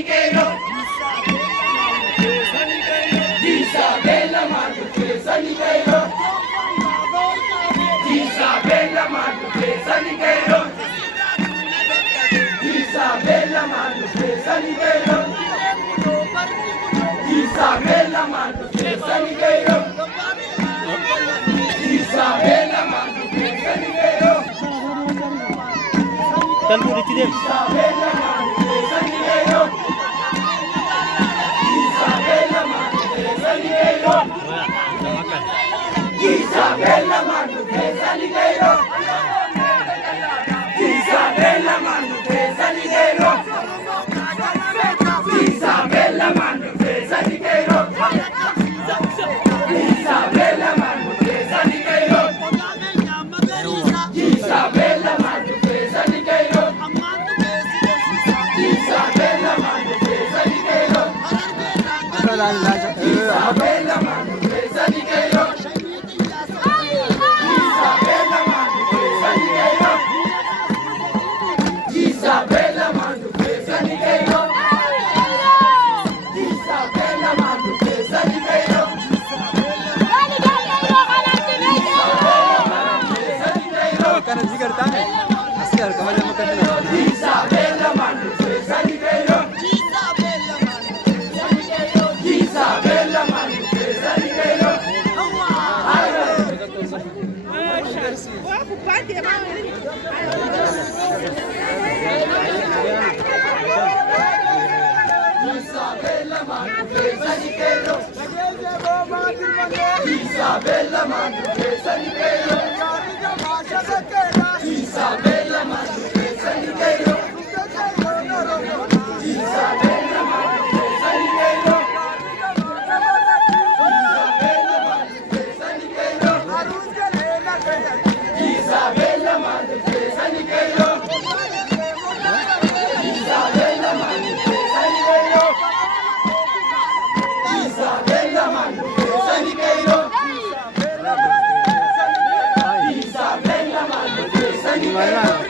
Saniqueiro. Isabela Maduke Saniqueiro. Isabela Maduke Saniqueiro. Isabela Maduke Saniqueiro. Isabela Maduke Saniqueiro. Isabela Maduke Saniqueiro. Tanto di sini. Isabela Maduke Saniqueiro. Isabela Maduke Saniqueiro. Isabela Maduke Saniqueiro. Isabela Maduke Saniqueiro. Isabela Maduke Saniqueiro. Isabela Maduke Saniqueiro. Isabela Maduke Saniqueiro. Isabela Maduke Saniqueiro. Isabela Maduke Saniqueiro. Isabela Maduke Saniqueiro. Isabela Maduke Saniqueiro. Isabela Maduke Saniqueiro. Karena jika ditanya, askar kemana makan dulu. Isabela Maduke Saniqueiro. Isabela Maduke Saniqueiro. Isabela Maduke Saniqueiro. Isabela Maduke Saniqueiro. Isabela Maduke Saniqueiro. Isabela Maduke Saniqueiro. Isabela Maduke Saniqueiro. Isabela Maduke Saniqueiro. Isabela Maduke Saniqueiro. Isabela Maduke Saniqueiro.